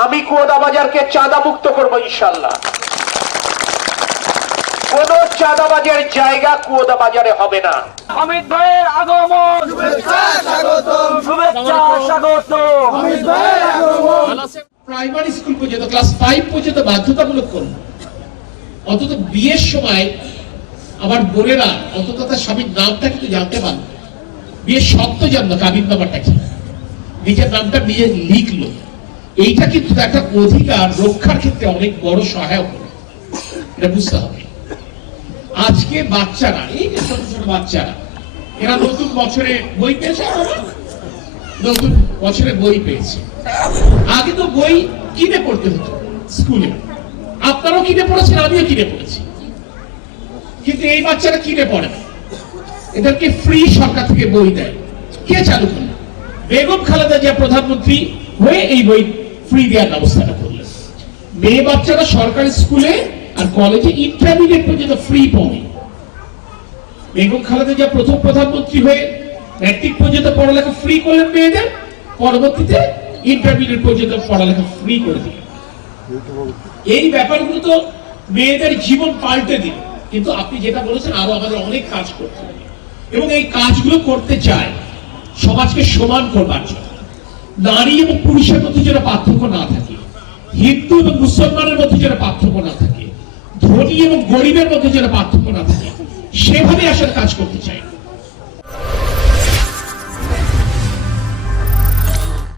আমি কুয়োদা বাজারকে চাঁদা মুক্ত করবো ইনশাল্লাহ। কোন চাঁদাবাজের জায়গা কুয়োদা বাজারে হবে না। অমিত ভাইয়ের আগমন, শুভেচ্ছা স্বাগতম, শুভেচ্ছা স্বাগতম। অমিত ভাইয়ের আগমন প্রাইমারি স্কুল পর্যন্ত ক্লাস 5 পর্যন্ত বাধ্যতামূলক করুন। অন্তত বিয়ের সময় আমার বোনেরা অন্তত তার স্বামীর নামটা কিন্তু জানতে পারলো, বিয়ের শর্ত জানলো, কাবিন নামাটা কি, নিজের নামটা নিজে লিখলো। এইটা কিন্তু একটা অধিকার রক্ষার ক্ষেত্রে অনেক বড় সহায়ক হবে, এটা বুঝতে হবে। আজকে বাচ্চারা, এই যে ছোট ছোট বাচ্চারা, এরা নতুন বছরে বই পেয়েছে, নতুন বছরে বই পেয়েছে। আগে তো বই কিনে পড়তে হতো স্কুলে, আপনারাও কিনে পড়েছেন, আমিও কিনে পড়েছি। কিন্তু এই বাচ্চারা কিনে পড়ে না, এদেরকে ফ্রি সরকার থেকে বই দেয়। কে চালু করলেন? বেগম খালেদা জিয়া প্রধানমন্ত্রী হয়ে এই বই ফ্রি দেওয়ার ব্যবস্থাটা করলেন। মেয়ে বাচ্চারা সরকারি স্কুলে আর কলেজে ইন্টারমিডিয়েট পর্যন্ত ফ্রি পড়ে। বেগম খালেদা জিয়া প্রথম প্রধানমন্ত্রী হয়ে ম্যাট্রিক পর্যন্ত পড়ালেখা ফ্রি করলেন মেয়েদের, পরবর্তীতে ইন্টারমিডিয়েট পর্যন্ত পড়ালেখা ফ্রি করে দিলেন। এই ব্যাপারগুলো তো মেয়েদের জীবন পাল্টে দিল। কিন্তু আপনি যেটা বলেছেন, আরো আমাদের অনেক কাজ করতে হবে, এবং এই কাজগুলো করতে চাই সমাজকে সমান করবার জন্য। নারী এবং পুরুষের মধ্যে যেন পার্থক্য না থাকে, হিন্দু এবং মুসলমানের মধ্যে যেন পার্থক্য না থাকে, ধনী এবং গরিবের মধ্যে যেন পার্থক্য না থাকে, সেভাবে আসলে কাজ করতে চাই।